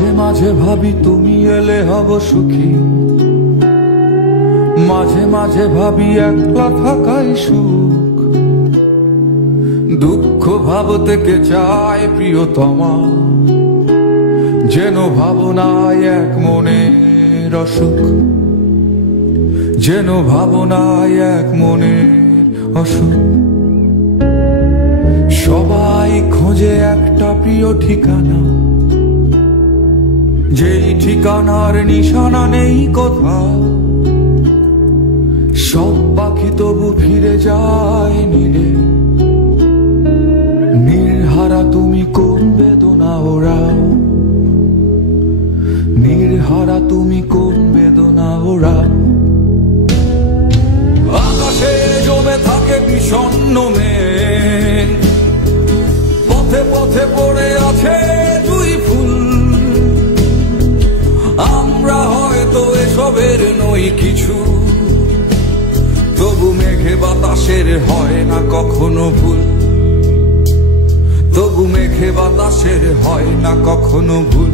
মাঝে মাঝে ভাবি তুমি এলে হব সুখী, মাঝে মাঝে ভাবি একলা থাকাই সুখ। দুঃখ ভাবতে কে চায় প্রিয়তমা, যেন ভাবনায় এক মনের অসুখ, যেন ভাবনায় এক মনের অসুখ। সবাই খোঁজে একটা প্রিয় ঠিকানা, যেই ঠিকানার নিশানা নেই কোথাও। সব পাখি তবু ফিরে যায় নীড়ে, নির্হারা তুমি কোন বেদনা ওরাও, নির্হারা তুমি কোন বেদনা ওরাও। আকাশে জমে থাকে বিষণ্ণ মেঘ, পথে পথে পড়ে আছে দুই ফুল। আমরা হয়তো এসবের নই কিছু, তবু মেঘে বাতাসের হয় না কখনো ভুল, তবু মেঘে বাতাসের হয় না কখনো ভুল।